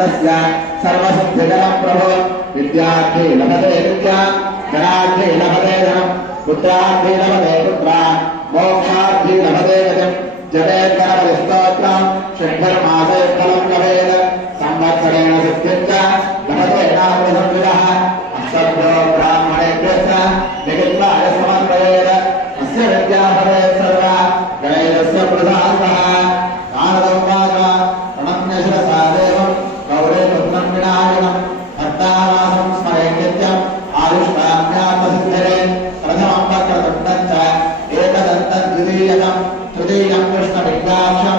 सर्वगणस्य सर्वसिद्धिकरं प्रभो विद्यार्थी लभते विद्या धनार्थी लभते धनं पुत्रार्थी लभते पुत्रा मोक्षार्थी लभते गतिं जपेत्करपरिस्तोत्रं षड्भर्मासे फलं लभेत् संवत्सरेण सिद्धिं च लभते नामसंविदः अष्टभ्यो ब्राह्मणेभ्यश्च निखिलाय समर्पयेत् अस्य विद्या भवेत् सर्वा गणेशस्य प्रसादः नारदं वाच प्रणम्यशिरसा देवं गौरीपुत्रं विनायकं भक्तानां स्मरेत् नित्यम् आयुष्काम्यात्मसिद्धये प्रथमं वक्रतुण्डं च एकदन्तं द्वितीयं तृतीयं कृष्णविद्याक्षं